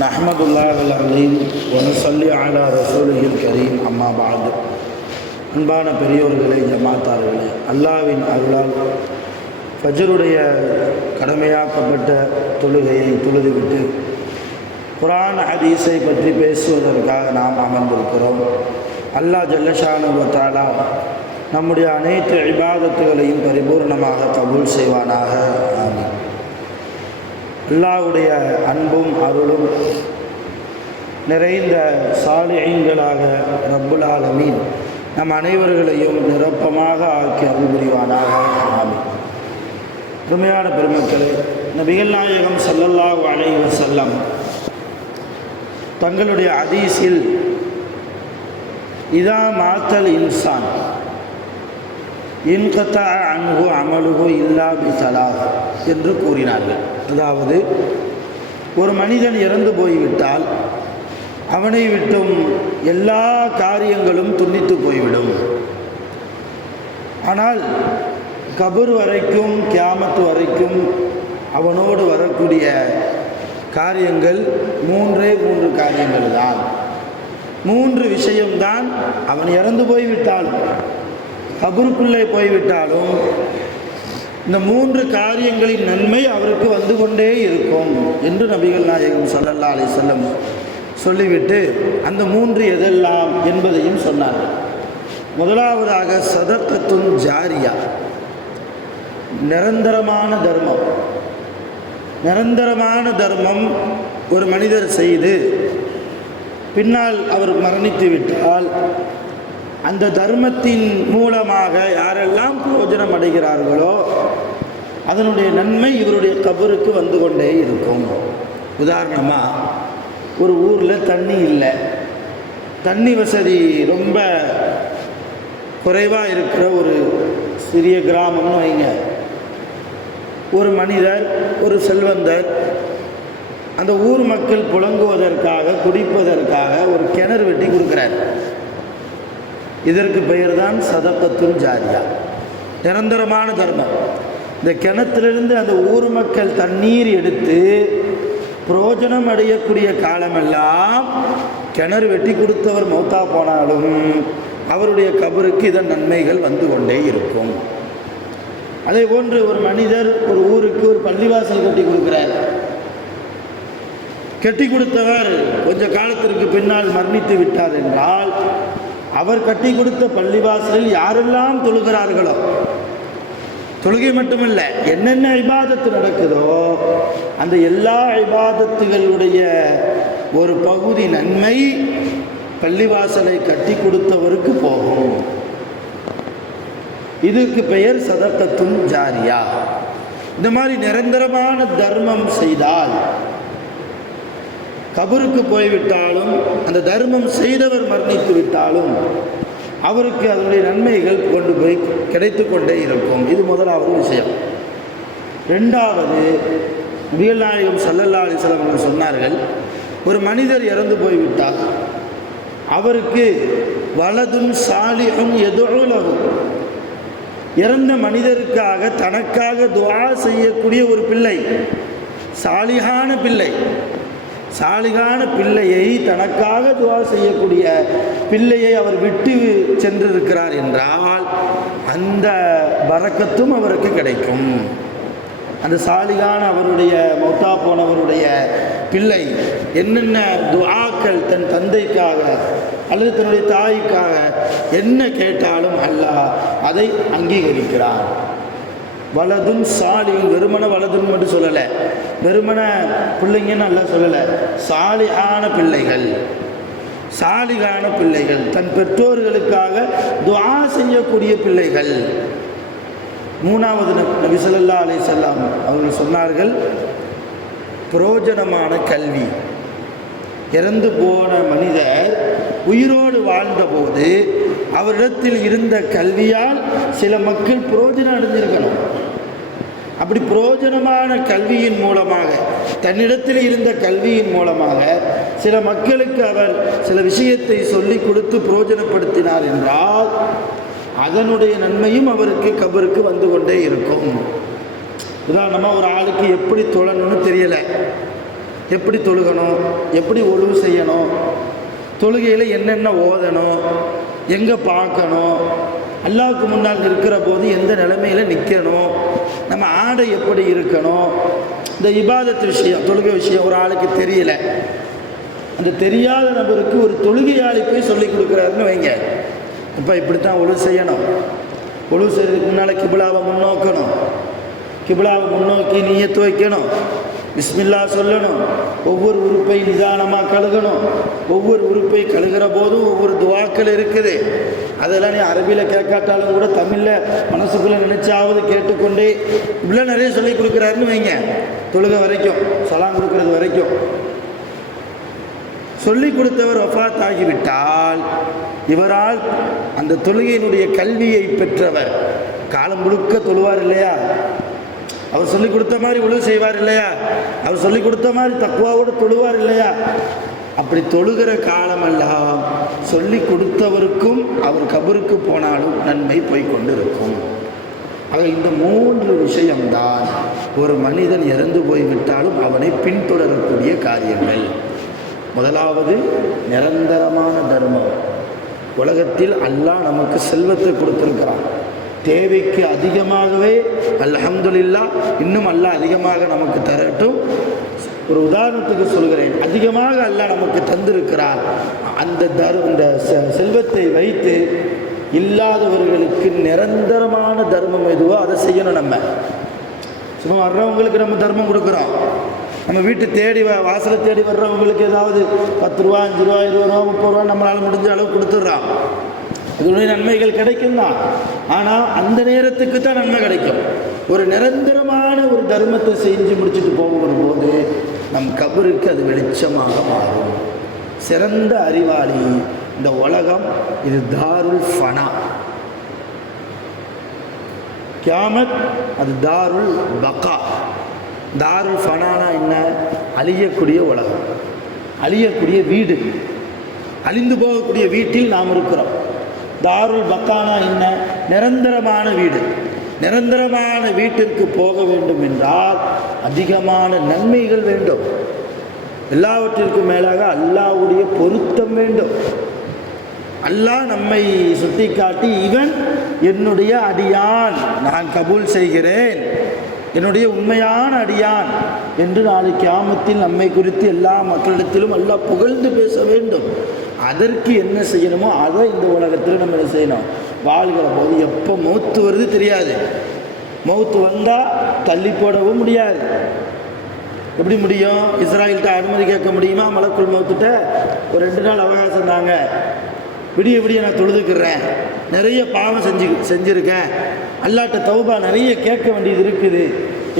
நஹ்மதுல்லாஹில் அலீம் வனுஸல்லி அலா ரசூலில் கரீம் அம்மா பாத். அன்பான பெரியோர்களே, ஜமாத்தார்களே, அல்லாஹ்வின் அருளால் ஃபஜ்ருடைய கடமையாக்கப்பட்ட தொழுகையை தொழுதுவிட்டு குர்ஆன் ஹதீஸை பற்றி பேசுவதற்காக நாம் அமர்ந்திருக்கிறோம். அல்லாஹ் ஜல்லஷானு வ தஆலா நம்முடைய அனைத்து இபாதத்துகளையும் பரிபூர்ணமாக கபூல் செய்வானாக. ஆமீன். அல்லாஹ்வுடைய அன்பும் அருளும் நிறைந்த சாலிஹீன்களாக ரப்புல் ஆலமீன் நம் அனைவர்களையும் நிரப்பமாக ஆக்கி அருள் புரிவானாக. ஆமீன். உண்மையான பெருமக்களே, நபிகள் நாயகம் ஸல்லல்லாஹு அலைஹி வஸல்லம் தங்களுடைய ஹதீஸில் இதா மாத்தல் இன்சான் இன்கதா அன்ஹு அமலுஹு இல்லா பிஸலாத் என்று கூறினார்கள். அதாவது, ஒரு மனிதன் இறந்து போய்விட்டால் அவனை விட்டும் எல்லா காரியங்களும் துண்டித்து போய்விடும். ஆனால் கபர் வரைக்கும், கியாமத் வரைக்கும் அவனோடு வரக்கூடிய காரியங்கள் மூன்றே காரியங்கள் தான். 3 விஷயம்தான். அவன் இறந்து போய்விட்டாலும், கபருக்குள்ளே போய்விட்டாலும், இந்த 3 காரியங்களின் நன்மை அவருக்கு வந்து கொண்டே இருக்கும் என்று நபிகள் நாயகம் ஸல்லல்லாஹு அலைஹி வஸல்லம் சொல்லிவிட்டு அந்த 3 எதெல்லாம் என்பதையும் சொன்னார்கள். முதலாவதாக சதகத்துன் ஜாரியா, நிரந்தரமான தர்மம். நிரந்தரமான தர்மம் ஒரு மனிதர் செய்து பின்னால் அவர் மரணித்து விட்டால் அந்த தர்மத்தின் மூலமாக யாரெல்லாம் பிரயோஜனம் அடைகிறார்களோ அதனுடைய நன்மை இவருடைய கபருக்கு வந்து கொண்டே இருக்கும். உதாரணமாக, ஒரு ஊரில் தண்ணி இல்லை, தண்ணி வசதி ரொம்ப குறைவாக இருக்கிற ஒரு சிறிய கிராமம்னு வைங்க. ஒரு மனிதர், ஒரு செல்வந்தர், அந்த ஊர் மக்கள் புழங்குவதற்காக, குடிப்பதற்காக ஒரு கிணறு வெட்டி கொடுக்குறார். இதற்கு பெயர் தான் சதகத்துல் ஜாரியா, நிரந்தரமான தர்மம். இந்த கிணத்திலிருந்து அந்த ஊர் மக்கள் தண்ணீர் எடுத்து பிரயோஜனம் அடையக்கூடிய காலமெல்லாம் கிணறு வெட்டி கொடுத்தவர் மௌத்தா போனாலும் அவருடைய கபருக்கு இதன் நன்மைகள் வந்து கொண்டே இருக்கும். அதே போன்று ஒரு மனிதர் ஒரு ஊருக்கு ஒரு பள்ளிவாசல் கட்டி கொடுக்கிறார். கட்டி கொடுத்தவர் கொஞ்ச காலத்திற்கு பின்னால் மரணித்து விட்டார் என்றால் அவர் கட்டி கொடுத்த பள்ளிவாசலில் யாரெல்லாம் தொழுகிறார்களோ, தொழுகை மட்டுமல்ல, என்னென்ன இபாதத்து நடக்குதோ அந்த எல்லா இபாதத்துகளுடைய ஒரு பகுதி நன்மை பள்ளிவாசலை கட்டி கொடுத்தவருக்கு போகும். இதுக்கு பெயர் சதகத்துன் ஜாரியா. இந்த மாதிரி நிரந்தரமான தர்மம் செய்தால் கபருக்கு போய்விட்டாலும், அந்த தர்மம் செய்தவர் மரணித்து விட்டாலும் அவருக்கு அதனுடைய நன்மைகள் கொண்டு போய் கிடைத்து கொண்டே இருக்கும். இது முதலாவது விஷயம். ரெண்டாவது, நபிகள் நாயகம் ஸல்லல்லாஹு அலைஹி வஸல்லம் அவர்கள் சொன்னார்கள், ஒரு மனிதர் இறந்து போய்விட்டால் அவருக்கு வலதுன் சாலிஹுன் யதுஉ லஹு, இறந்த மனிதருக்காக தனக்காக துஆ செய்யக்கூடிய ஒரு பிள்ளை, சாலிஹான பிள்ளை, சாலிகான பிள்ளையை, தனக்காக துஆ செய்யக்கூடிய பிள்ளையை அவர் விட்டு சென்றிருக்கிறார் என்றால் அந்த பரக்கத்தும் அவருக்கு கிடைக்கும். அந்த சாலிகான அவருடைய மௌத்தா போனவருடைய பிள்ளை என்னென்ன துஆக்கள் தன் தந்தைக்காக அல்லது தன்னுடைய தாய்க்காக என்ன கேட்டாலும் அல்லாஹ் அதை அங்கீகரிக்கிறார். வலதுன் சாலிஹ், வெறுமன வலதுன் மட்டும் சொல்லலை, வெறுமன பிள்ளைங்கன்னு நல்லா சொல்லலை, சாலிஹான பிள்ளைகள், சாலிகான பிள்ளைகள், தன் பெற்றோர்களுக்காக துஆ செய்யக்கூடிய பிள்ளைகள். மூணாவது, நபி ஸல்லல்லாஹு அலைஹி வஸல்லம் அவர்கள் சொன்னார்கள், பிரயோஜனமான கல்வி. இறந்து போன மனிதர் உயிரோடு வாழ்ந்தபோது அவரிடத்தில் இருந்த கல்வியால் சில மக்கள் பிரயோஜனம் அடைஞ்சிருக்கணும். அப்படி பிரயோஜனமான கல்வியின் மூலமாக, தன்னிடத்தில் இருந்த கல்வியின் மூலமாக சில மக்களுக்கு அவர் சில விஷயத்தை சொல்லிக் கொடுத்து பிரயோஜனப்படுத்தினார் என்றால் அதனுடைய நன்மையும் அவருக்கு கபருக்கு வந்து கொண்டே இருக்கும். உதாரணமாக, ஒரு ஆளுக்கு எப்படி தொழணும்னு தெரியலை, எப்படி தொழுகணும், எப்படி ஒழுவு செய்யணும், தொழுகையில் என்னென்ன ஓதணும், எங்கே பார்க்கணும், அல்லாஹ்வுக்கு முன்னால் இருக்கிற போது எந்த நிலைமையில் நிற்கணும், நம்ம ஆடை எப்படி இருக்கணும், இந்த இபாதத்து விஷயம், தொழுகை விஷயம் ஒரு ஆளுக்கு தெரியல. அந்த தெரியாத நபருக்கு ஒரு தொழுகையாளி போய் சொல்லி கொடுக்குறாருன்னு வைங்க. இப்போ இப்படித்தான் ஒழுவு செய்யணும், ஒழுவு செய்கிறதுக்கு முன்னால் கிபிலாவை முன்னோக்கணும், கிபிலாவை முன்னோக்கி நியத்து வைக்கணும், பிஸ்மில்லா சொல்லணும், ஒவ்வொரு உறுப்பை நிதானமாக கழுகணும், ஒவ்வொரு உறுப்பை கழுகிற போதும் ஒவ்வொரு துவாக்கள் இருக்குது. அதெல்லாம் நீ அரபியில் கேட்காட்டாலும் கூட தமிழில் மனசுக்குள்ளே நினச்சாவது கேட்டுக்கொண்டே இப்படிலாம் நிறைய சொல்லி கொடுக்குறாருன்னு வைங்க. தொழுகை வரைக்கும், சலாம் கொடுக்கறது வரைக்கும் சொல்லி கொடுத்தவர் வஃபாத் ஆகிவிட்டால் இவரால் அந்த தொழுகையினுடைய கல்வியை பெற்றவர் காலம் முழுக்க தொழுவார் இல்லையா? அவர் சொல்லிக் கொடுத்த மாதிரி உழவு செய்வார் இல்லையா? அவர் சொல்லிக் கொடுத்த மாதிரி தக்வாவோடு தொழுவார் இல்லையா? அப்படி தொழுகிற காலமெல்லாம் சொல்லி கொடுத்தவருக்கும் அவர் கபருக்கு போனாலும் நன்மை போய்கொண்டு இருக்கும். ஆக இந்த 3 விஷயம்தான் ஒரு மனிதன் இறந்து போய்விட்டாலும் அவனை பின்தொடரக்கூடிய காரியங்கள். முதலாவது நிரந்தரமான தர்மம். உலகத்தில் அல்லாஹ் நமக்கு செல்வத்தை கொடுத்திருக்கிறான், தேவைக்கு அதிகமாகவே அல்ஹம்துலில்லாஹ், இன்னும் அல்லாஹ் அதிகமாக நமக்கு தரட்டும். ஒரு உதாரணத்துக்கு சொல்கிறேன், அதிகமாக அல்லாஹ் நமக்கு தந்திருக்கிறார். அந்த செல்வத்தை வைத்து இல்லாதவர்களுக்கு நிரந்தரமான தர்மம் எதுவோ அதை செய்யணும். நம்ம சும்மா வர்றவங்களுக்கு நம்ம தர்மம் கொடுக்குறோம், நம்ம வீட்டு தேடி வாசலை தேடி வர்றவங்களுக்கு ஏதாவது 10 ரூபா 5 ரூபா 20 ரூபா 30 ரூபா நம்மளால் முடிஞ்ச அளவு கொடுத்துட்றோம். இதனுடைய நன்மைகள் கிடைக்கும் தான், ஆனால் அந்த நேரத்துக்கு தான் நன்மை கிடைக்கும். ஒரு நிரந்தரமான ஒரு தர்மத்தை செஞ்சு முடிச்சுட்டு போகிற போது நம் கபருக்கு அது வெளிச்சமாக மாறும். சிறந்த அறிவாளி இந்த உலகம் இது தாருல் ஃபனா, கியாமத் அது தாருல் பகா. தாருல் ஃபனானா என்ன? அழியக்கூடிய உலகம், அழியக்கூடிய வீடு, அழிந்து போகக்கூடிய வீட்டில் நாம் இருக்கிறோம். தாருல் பக்கானா என்ன? நிரந்தரமான வீடு. நிரந்தரமான வீட்டிற்கு போக வேண்டும் என்றால் அதிகமான நன்மைகள் வேண்டும். எல்லாவற்றிற்கும் மேலாக அல்லாஹ்வுடைய பொருத்தம் வேண்டும். அல்லாஹ் நம்மை சுட்டி காட்டி, இவன் என்னுடைய அடியான், நான் கபூல் செய்கிறேன், என்னுடைய உண்மையான அடியான் என்று நாளை கியாமத்தில் நம்மை குறித்து எல்லா மக்களிடத்திலும் அல்லாஹ் புகழ்ந்து பேச வேண்டும். அதற்கு என்ன செய்யணுமோ அதை இந்த உலகத்தில் நம்ம என்ன செய்யணும்? வாழ்கிற போது எப்போ மௌத்து வருது தெரியாது. மௌத்து வந்தால் தள்ளி போடவும் முடியாது. எப்படி முடியும்? இஸ்ராயல்கிட்ட அனுமதி கேட்க முடியுமா? மலக்குள் மௌத்துட்ட ஒரு 2 நாள் அவகாசம் தாங்க, விடிய விடிய நான் தொழுதுக்கிறேன், நிறைய பாவம் செஞ்சுருக்கேன், அல்லாட்ட தௌபா நிறைய கேட்க வேண்டியது இருக்குது,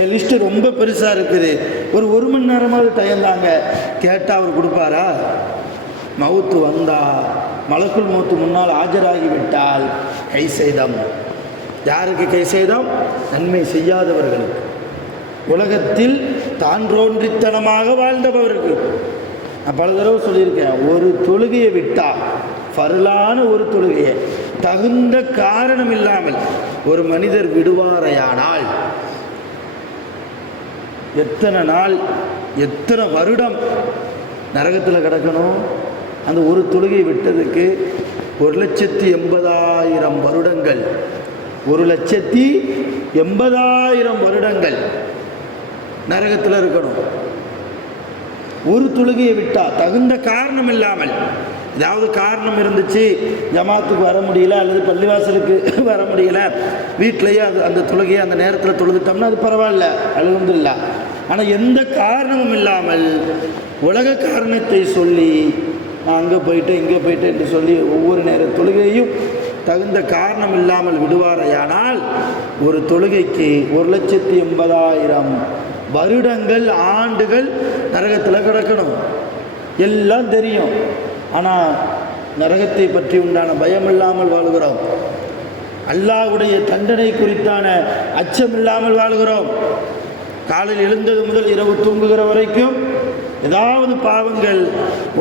என் லிஸ்ட்டு ரொம்ப பெருசாக இருக்குது, ஒரு 1 மணி நேரமாவது டைம் தாங்க கேட்டால் அவர் கொடுப்பாரா? மவுத்து வந்தால், மலக்குள் மௌத்து முன்னால் ஆஜராகிவிட்டால் கை செய்தம். யாருக்கு கை செய்தம்? நன்மை செய்யாதவர்களுக்கு, உலகத்தில் தான்றோன்றித்தனமாக வாழ்ந்தவர்களுக்கு. நான் பல தடவை சொல்லியிருக்கேன், ஒரு தொழுகையை விட்டால், ஃபர்லான ஒரு தொழுகையை தகுந்த காரணம் இல்லாமல் ஒரு மனிதர் விடுவாரையானால் எத்தனை நாள், எத்தனை வருடம் நரகத்தில் கிடக்கணும்? அந்த ஒரு தொழுகை விட்டதுக்கு 1,80,000 வருடங்கள், 1,80,000 வருடங்கள் நரகத்தில் இருக்கணும். ஒரு தொழுகையை விட்டால் தகுந்த காரணம் இல்லாமல், ஏதாவது காரணம் இருந்துச்சு, ஜமாத்துக்கு வர முடியல அல்லது பள்ளிவாசலுக்கு வர முடியல, வீட்டிலையே அந்த தொழுகையை அந்த நேரத்தில் தொழுதுட்டோம்னா அது பரவாயில்ல, அல்ஹம்துலில்லாஹ். ஆனால் எந்த காரணமும் இல்லாமல் உலக காரணத்தை சொல்லி நான் அங்கே போயிட்டு இங்கே போயிட்டு என்று சொல்லி ஒவ்வொரு நேர தொழுகையும் தகுந்த காரணம் இல்லாமல் விடுவாரையானால் ஒரு தொழுகைக்கு 1,80,000 வருடங்கள் ஆண்டுகள் நரகத்தில் கிடக்கணும். எல்லாம் தெரியும், ஆனால் நரகத்தை பற்றி உண்டான பயம் இல்லாமல் வாழ்கிறோம். அல்லாஹ்வுடைய தண்டனை குறித்தான அச்சம் இல்லாமல் வாழ்கிறோம். காலையில் எழுந்தது முதல் இரவு தூங்குகிற வரைக்கும் ஏதாவது பாவங்கள்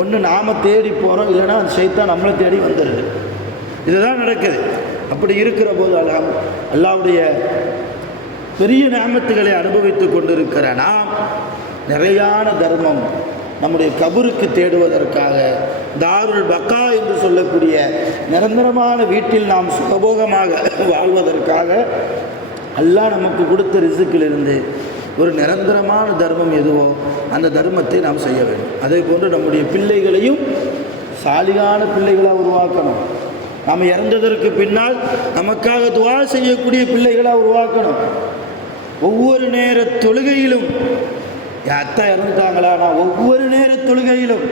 ஒன்று நாம் தேடி போகிறோம், இல்லைன்னா அந்த சைத்தான் நம்மளை தேடி வந்துடுது. இதுதான் நடக்குது. அப்படி இருக்கிற போது அல்லாஹ்வுடைய பெரிய நிஅமத்துகளை அனுபவித்து கொண்டிருக்கிற நாம் நிறையான தர்மம் நம்முடைய கபருக்கு தேடுவதற்காக, தாருல் பக்கா என்று சொல்லக்கூடிய நிரந்தரமான வீட்டில் நாம் சுகபோகமாக வாழ்வதற்காக அல்லாஹ் நமக்கு கொடுத்த ரிசுக்கிலிருந்து ஒரு நிரந்தரமான தர்மம் எதுவோ அந்த தர்மத்தை நாம் செய்ய வேண்டும். அதே போன்று நம்முடைய பிள்ளைகளையும் சாலிகான பிள்ளைகளாக உருவாக்கணும். நாம் இறந்ததற்கு பின்னால் நமக்காக துஆ செய்யக்கூடிய பிள்ளைகளாக உருவாக்கணும். ஒவ்வொரு நேர தொழுகையிலும், என் அத்தா இறந்துட்டாங்களா, நான் ஒவ்வொரு நேர தொழுகையிலும்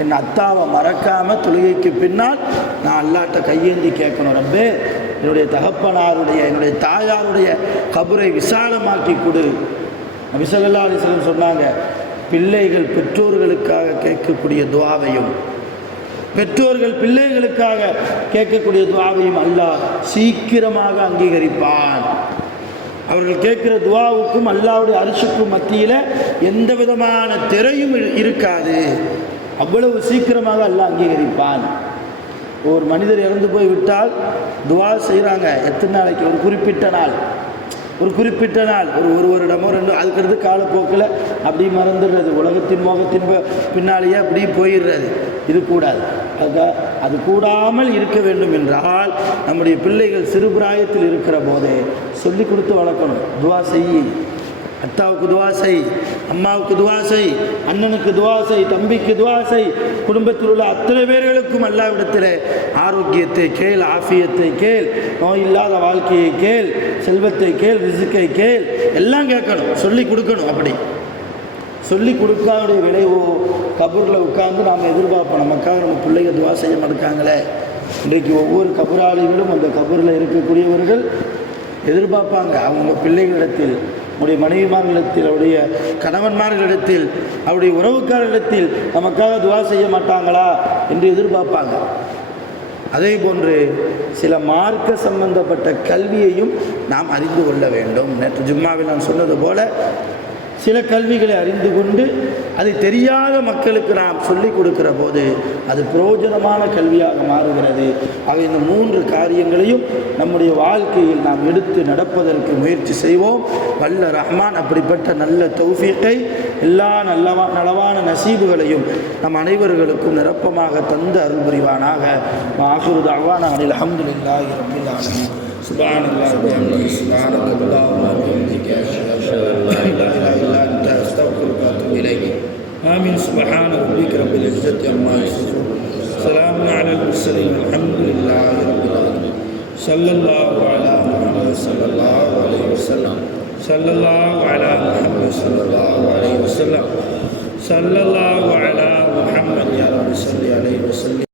என் அத்தாவை மறக்காமல் தொழுகைக்கு பின்னால் நான் அல்லாஹ்ட்ட கையேந்தி கேட்கணும், ரப்பே என்னுடைய தகப்பனாருடைய என்னுடைய தாயாருடைய கபரை விசாலமாக்கி கொடு. நபி ஸல்லல்லாஹு அலைஹி வஸல்லம் சொன்னாங்க, பிள்ளைகள் பெற்றோர்களுக்காக கேட்கக்கூடிய துஆவையும் பெற்றோர்கள் பிள்ளைகளுக்காக கேட்கக்கூடிய துஆவையும் அல்லாஹ் சீக்கிரமாக அங்கீகரிப்பான். அவர்கள் கேட்குற துஆவுக்கும் அல்லாஹ்வுடைய அரிசுக்கும் மத்தியில் எந்த விதமான திரையும் இருக்காது. அவ்வளவு சீக்கிரமாக அல்லாஹ் அங்கீகரிப்பான். ஒரு மனிதர் இறந்து போய் விட்டால் துஆ செய்கிறாங்க. எத்தனை நாளைக்கு? ஒரு குறிப்பிட்ட நாள், ஒரு வருடமோ ரெண்டு, அதுக்கடுத்து காலப்போக்கில் அப்படி மறந்துடுறது. உலகத்தின் மோகத்தின் பின்னாலேயே அப்படி போயிடுறது. இது கூடாது. அது கூடாமல் இருக்க வேண்டும் என்றால் நம்முடைய பிள்ளைகள் சிறுபிராயத்தில் இருக்கிற போதே சொல்லி கொடுத்து வளர்க்கணும். துஆ செய், அத்தாவுக்கு துஆ செய், அம்மாவுக்கு துஆ செய், அண்ணனுக்கு துஆ செய், தம்பிக்கு துஆ செய், குடும்பத்தில் உள்ள அத்தனை பேர்களுக்கும் அல்லாஹ்விடத்தில் ஆரோக்கியத்தை கேள், ஆஃபியத்தை கேள், நோய் இல்லாத வாழ்க்கையை கேள், செல்வத்தை கேள், ரிசுக்கை கேள், எல்லாம் கேட்கணும், சொல்லி கொடுக்கணும். அப்படி சொல்லி கொடுக்காத விளைவோ கபூரில் உட்கார்ந்து நாம் எதிர்பார்ப்போம், நமக்காக நம்ம பிள்ளைங்க துஆ செய்ய மாட்டாங்களே. இன்றைக்கு ஒவ்வொரு கபூராளிகளும் அந்த கபூரில் இருக்கக்கூடியவர்கள் எதிர்பார்ப்பாங்க, அவங்க பிள்ளைகளிடத்தில், அவருடைய மனைவிமார்களிடத்தில், அவருடைய கணவன்மார்களிடத்தில், அவருடைய உறவுக்காரர்களிடத்தில் நமக்காக துஆ செய்ய மாட்டாங்களா என்று எதிர்பார்ப்பாங்க. அதே போன்று சில மார்க்க சம்பந்தப்பட்ட கல்வியையும் நாம் அறிந்து கொள்ள வேண்டும். நேற்று ஜும்மாவில் நான் சொன்னது போல சில கல்விகளை அறிந்து கொண்டு அதை தெரியாத மக்களுக்கு நாம் சொல்லிக் கொடுக்கிற போது அது பிரயோஜனமான கல்வியாக மாறுகிறது. ஆக இந்த 3 காரியங்களையும் நம்முடைய வாழ்க்கையில் நாம் எடுத்து நடப்பதற்கு முயற்சி செய்வோம். வல்ல ரஹ்மான் அப்படிப்பட்ட நல்ல தௌஃபீக்கை, எல்லா நலவான நசீபுகளையும் நம் அனைவர்களுக்கும் நிரப்பமாக தந்து அருள் புரிவானாக. ஆகிரு தஅவானா அனில் ஹம்துலில்லாஹி ரப்பில் ஆலமீன். சுப்ஹானல்லாஹி வ பிஹம்திஹி, சுப்ஹானல்லாஹி வ பிஹம்திஹி, அஷ்ஹது அன் லா இலாஹா இல்லா அன்த, அஸ்தக்ஃபிருக வ அத்தூபு இலைக். ஆமீன். சுப்ஹான ரப்பிக ரப்பில் இஸ்ஸத்தி அம்மா யசிஃபூன், ஸலாமுன் அலல் முர்ஸலீன், அல்ஹம்துலில்லாஹி ரப்பில் ஆலமீன். ஸல்லல்லாஹு அலா முஹம்மத் ஸல்லல்லாஹு அலைஹி வஸல்லம், ஸல்லல்லாஹு அலா முஹம்மத் ஸல்லல்லாஹு அலைஹி வஸல்லம், ஸல்லல்லாஹு அலா முஹம்மத் யா ரப்பி ஸல்லி அலைஹி வஸல்லம்.